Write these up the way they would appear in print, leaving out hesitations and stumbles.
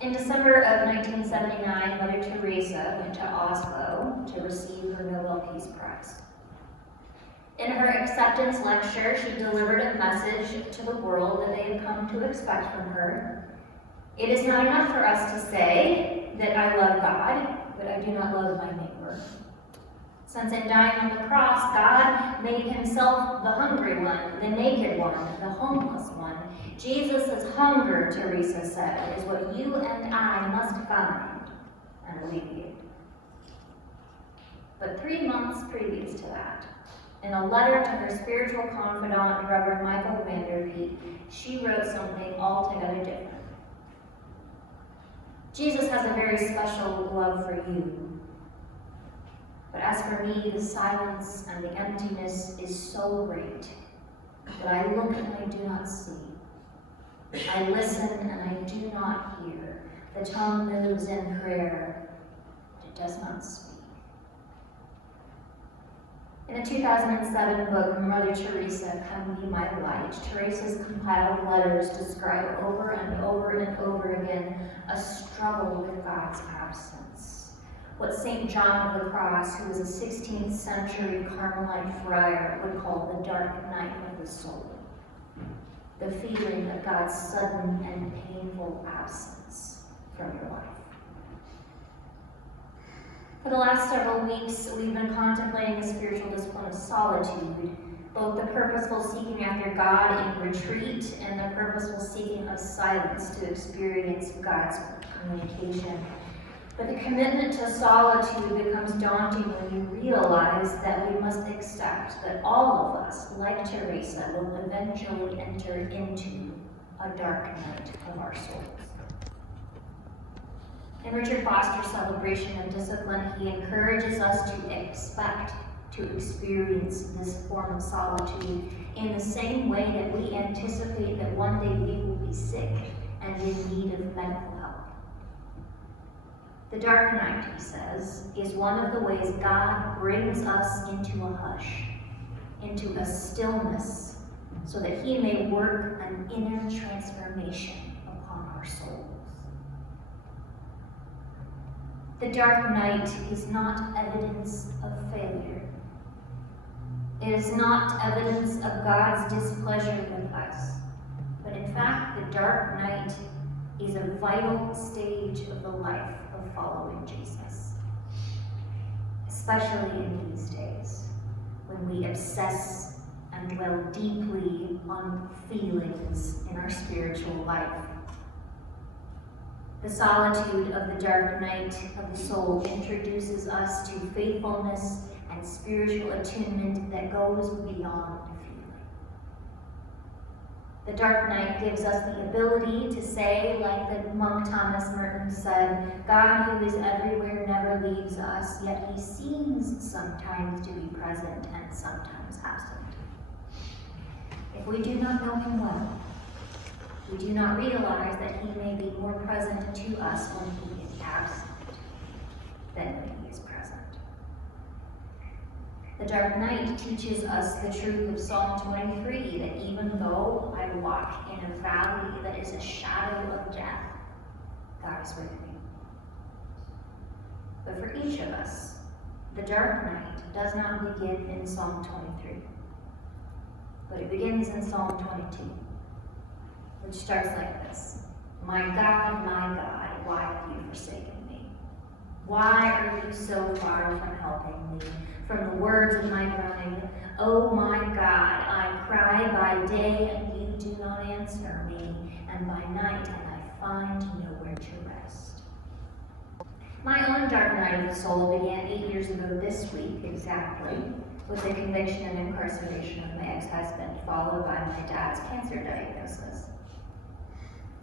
In December of 1979, Mother Teresa went to Oslo to receive her Nobel Peace Prize. In her acceptance lecture, she delivered a message to the world that they had come to expect from her. It is not enough for us to say that I love God, but I do not love my neighbor. Since in dying on the cross, God made himself the hungry one, the naked one, the homeless one. Jesus' hunger, Teresa said, is what you and I must find and alleviate. But 3 months previous to that, in a letter to her spiritual confidant, Reverend Michael Vanderbeek, she wrote something altogether different. Jesus has a very special love for you. But as for me, the silence and the emptiness is so great that I look and I do not see. I listen and I do not hear. The tongue moves in prayer, but it does not speak. In a 2007 book, Mother Teresa, Come Be My Light, Teresa's compiled letters describe over and over and over again a struggle with God's absence. What St. John of the Cross, who was a 16th century Carmelite friar, would call the dark night of the soul. The feeling of God's sudden and painful absence from your life. For the last several weeks, we've been contemplating the spiritual discipline of solitude, both the purposeful seeking after God in retreat and the purposeful seeking of silence to experience God's communication. But the commitment to solitude becomes daunting when you realize that we must accept that all of us, like Teresa, will eventually enter into a dark night of our souls. In Richard Foster's Celebration of Discipline, he encourages us to expect to experience this form of solitude in the same way that we anticipate that one day we will be sick and in need of medical help. The dark night, he says, is one of the ways God brings us into a hush, into a stillness, so that he may work an inner transformation upon our souls. The dark night is not evidence of failure. It is not evidence of God's displeasure with us, but in fact, the dark night is a vital stage of the life of following Jesus, especially in these days when we obsess and dwell deeply on feelings in our spiritual life. The solitude of the dark night of the soul introduces us to faithfulness and spiritual attunement that goes beyond feeling. The dark night gives us the ability to say, like the monk Thomas Merton said, God who is everywhere never leaves us, yet he seems sometimes to be present and sometimes absent. If we do not know him well, we do not realize that he may be more present to us when he is absent than when he is present. The dark night teaches us the truth of Psalm 23, that even though I walk in a valley that is a shadow of death, God is with me. But for each of us, the dark night does not begin in Psalm 23, but it begins in Psalm 22. Which starts like this. My God, why have you forsaken me? Why are you so far from helping me? From the words of my groaning, oh my God, I cry by day and you do not answer me, and by night and I find nowhere to rest. My own dark night of the soul began 8 years ago this week exactly, with the conviction and incarceration of my ex-husband, followed by my dad's cancer diagnosis.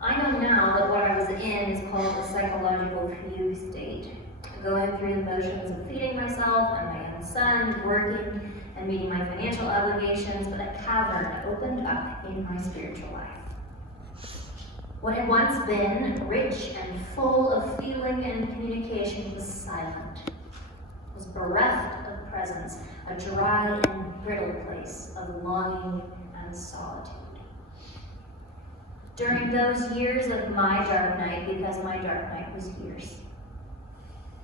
I know now that what I was in is called a psychological fugue state, going through the motions of feeding myself and my own son, working and meeting my financial obligations, but a cavern opened up in my spiritual life. What had once been rich and full of feeling and communication was silent, was bereft of presence, a dry and brittle place of longing and solitude. During those years of my dark night, because my dark night was years,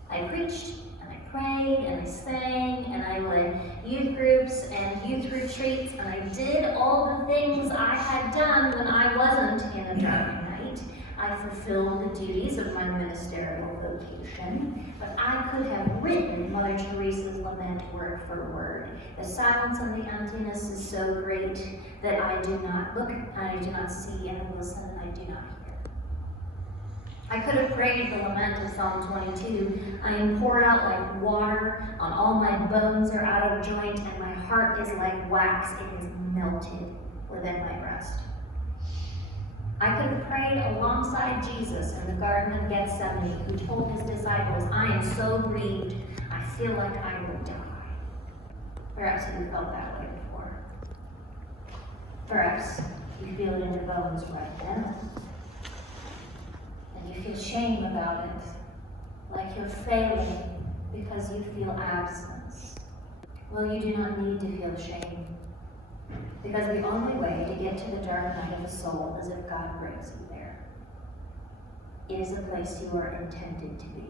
I preached, and I prayed, and I sang, and I led youth groups and youth retreats, and I did all the things I had done when I wasn't in a dark night. I fulfilled the duties of my ministerial vocation, but I could have written Mother Teresa's lament word for word. The silence and the emptiness is so great that I do not look, I do not see, and listen, I do not hear. I could have prayed the lament of Psalm 22. I am poured out like water, on all my bones are out of joint, and my heart is like wax, it is melted within my breast. I could have prayed alongside Jesus in the Garden of Gethsemane, who told his disciples, I am so grieved, I feel like I will die. Perhaps you felt that way before. Perhaps you feel it in your bones right now. And you feel shame about it, like you're failing because you feel absence. Well, you do not need to feel shame, because the only way to get to the dark night of the soul is if God brings you there. It is a place you are intended to be.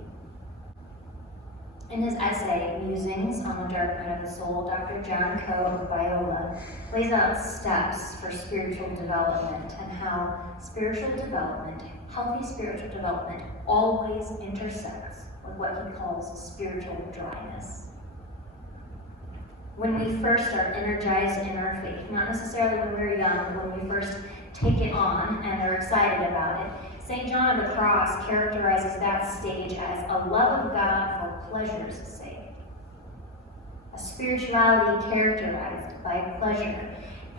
In his essay, Musings on the Dark Night of the Soul, Dr. John Coe of Biola lays out steps for spiritual development and how spiritual development, healthy spiritual development, always intersects with what he calls spiritual dryness. When we first are energized in our faith, not necessarily when we're young, but when we first take it on and are excited about it, St. John of the Cross characterizes that stage as a love of God for pleasure's sake. A spirituality characterized by pleasure.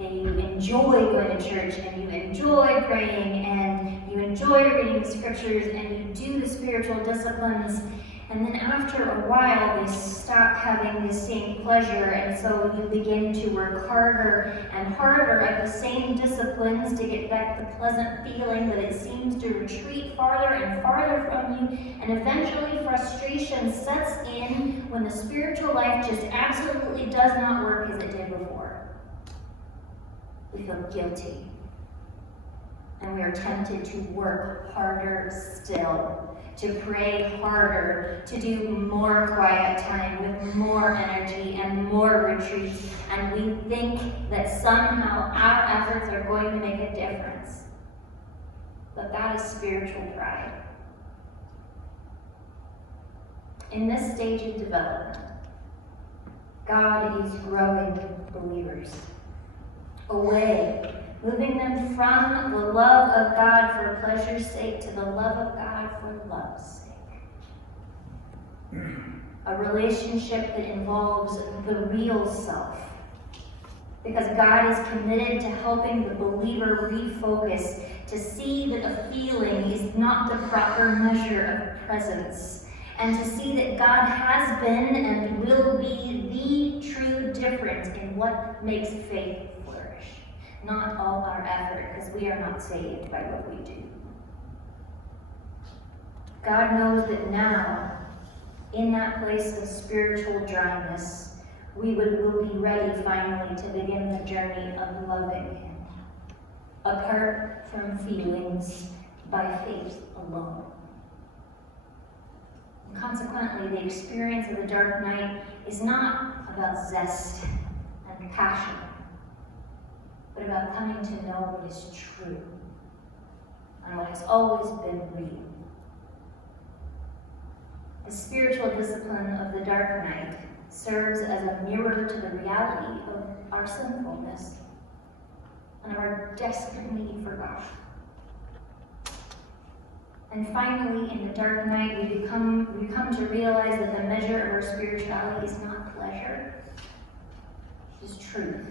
And you enjoy going to church, and you enjoy praying, and you enjoy reading the scriptures, and you do the spiritual disciplines. And then after a while, they stop having the same pleasure, and so you begin to work harder and harder at the same disciplines to get back the pleasant feeling, but it seems to retreat farther and farther from you, and eventually frustration sets in when the spiritual life just absolutely does not work as it did before. We feel guilty, and we are tempted to work harder still, to pray harder, to do more quiet time with more energy and more retreats, and we think that somehow our efforts are going to make a difference. But that is spiritual pride. In this stage of development, God is growing believers away, moving them from the love of God for pleasure's sake to the love of God for love's sake. A relationship that involves the real self. Because God is committed to helping the believer refocus, to see that a feeling is not the proper measure of presence, and to see that God has been and will be the true difference in what makes faith flourish. Not all our effort, because we are not saved by what we do. God knows that now, in that place of spiritual dryness, we will be ready finally to begin the journey of loving Him, apart from feelings, by faith alone. And consequently, the experience of the dark night is not about zest and passion, but about coming to know what is true and what has always been real. The spiritual discipline of the dark night serves as a mirror to the reality of our sinfulness and of our desperate need for God. And finally, in the dark night, we come to realize that the measure of our spirituality is not pleasure, it is truth.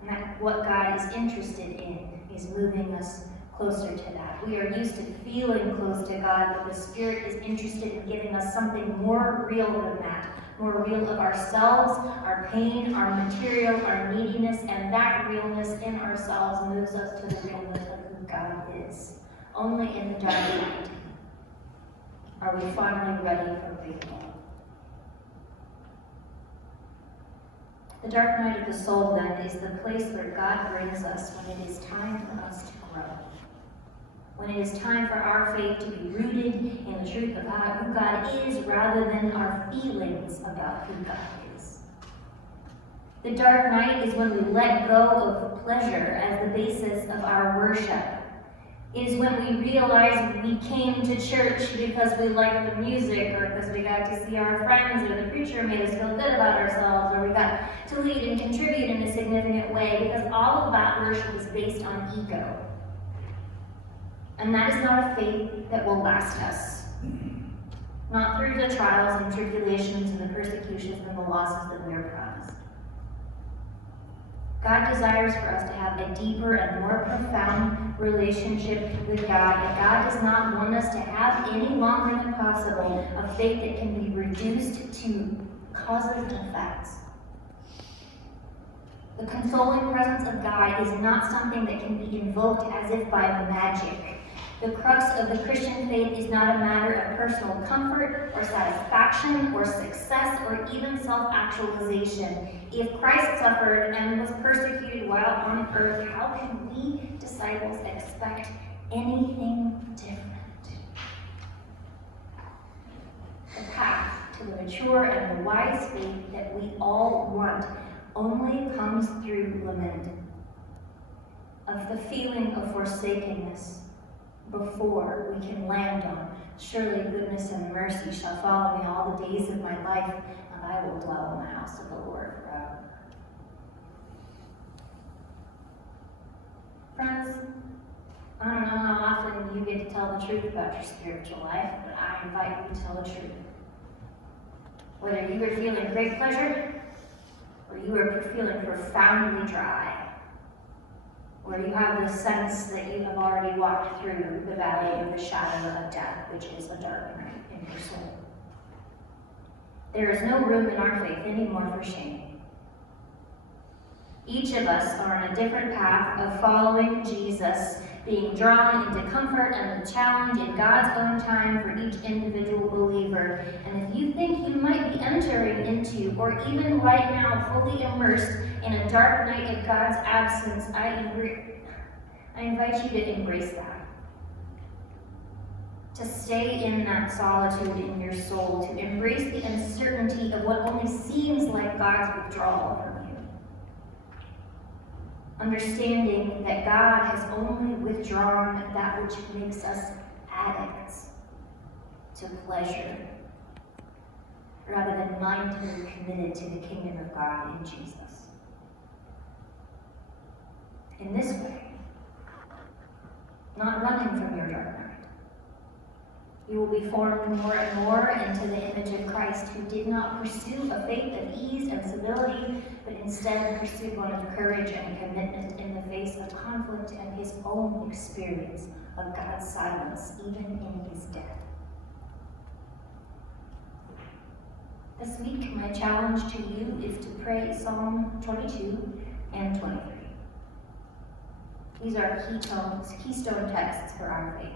And that what God is interested in is moving us closer to that. We are used to feeling close to God, but the Spirit is interested in giving us something more real than that. More real of ourselves, our pain, our material, our neediness, and that realness in ourselves moves us to the realness of who God is. Only in the dark night are we finally ready for real. The dark night of the soul, then, is the place where God brings us when it is time for us to grow. When it is time for our faith to be rooted in the truth of who God is rather than our feelings about who God is. The dark night is when we let go of pleasure as the basis of our worship. It is when we realize we came to church because we liked the music, or because we got to see our friends, or the preacher made us feel good about ourselves, or we got to lead and contribute in a significant way, because all of that worship is based on ego. And that is not a faith that will last us. Not through the trials and tribulations and the persecutions and the losses that we are promised. God desires for us to have a deeper and more profound relationship with God, and God does not want us to have any longer than possible a faith that can be reduced to causes and effects. The consoling presence of God is not something that can be invoked as if by magic. The crux of the Christian faith is not a matter of personal comfort or satisfaction or success or even self-actualization. If Christ suffered and was persecuted while on earth, how can we disciples expect anything different? The path to the mature and the wise faith that we all want only comes through lament, of the feeling of forsakenness, before we can land on, surely goodness and mercy shall follow me all the days of my life, and I will dwell in the house of the Lord forever. Friends, I don't know how often you get to tell the truth about your spiritual life, but I invite you to tell the truth. Whether you are feeling great pleasure, or you are feeling profoundly dry, or you have the sense that you have already walked through the valley of the shadow of death, which is a dark night in your soul. There is no room in our faith anymore for shame. Each of us are on a different path of following Jesus, being drawn into comfort and the challenge in God's own time for each individual believer. And if you think you might be entering into, or even right now fully immersed in a dark night of God's absence, I invite you to embrace that. To stay in that solitude in your soul, to embrace the uncertainty of what only seems like God's withdrawal from you. Understanding that God has only withdrawn that which makes us addicts to pleasure, rather than mindfully committed to the kingdom of God in Jesus. In this way, not running from your dark night, you will be formed more and more into the image of Christ, who did not pursue a faith of ease and civility, but instead pursued one of courage and commitment in the face of conflict and his own experience of God's silence, even in his death. This week, my challenge to you is to pray Psalm 22 and 23. These are keystone texts for our faith.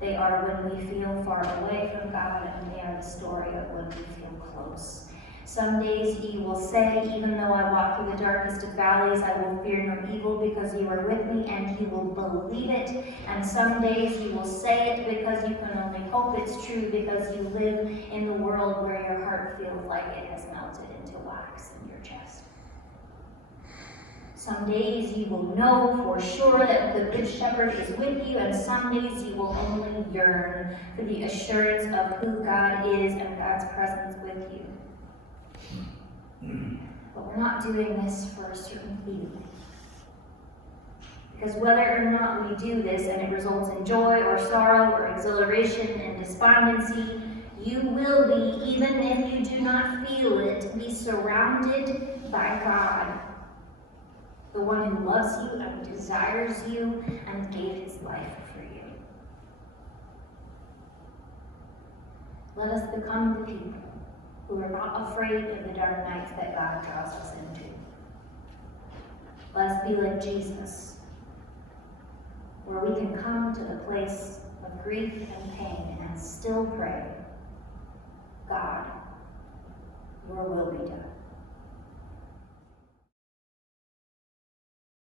They are when we feel far away from God, and they are the story of when we feel close. Some days he will say, even though I walk through the darkest of valleys, I will fear no evil because you are with me, and he will believe it. And some days he will say it because you can only hope it's true, because you live in the world where your heart feels like it has melted into wax in your chest. Some days you will know for sure that the Good Shepherd is with you, and some days you will only yearn for the assurance of who God is and God's presence with you. But we're not doing this for a certain feeling. Because whether or not we do this and it results in joy or sorrow or exhilaration and despondency, you will be, even if you do not feel it, be surrounded by God, the one who loves you and desires you and gave his life for you. Let us become the people who are not afraid of the dark nights that God draws us into. Let us be like Jesus, where we can come to the place of grief and pain and still pray, God, your will be done.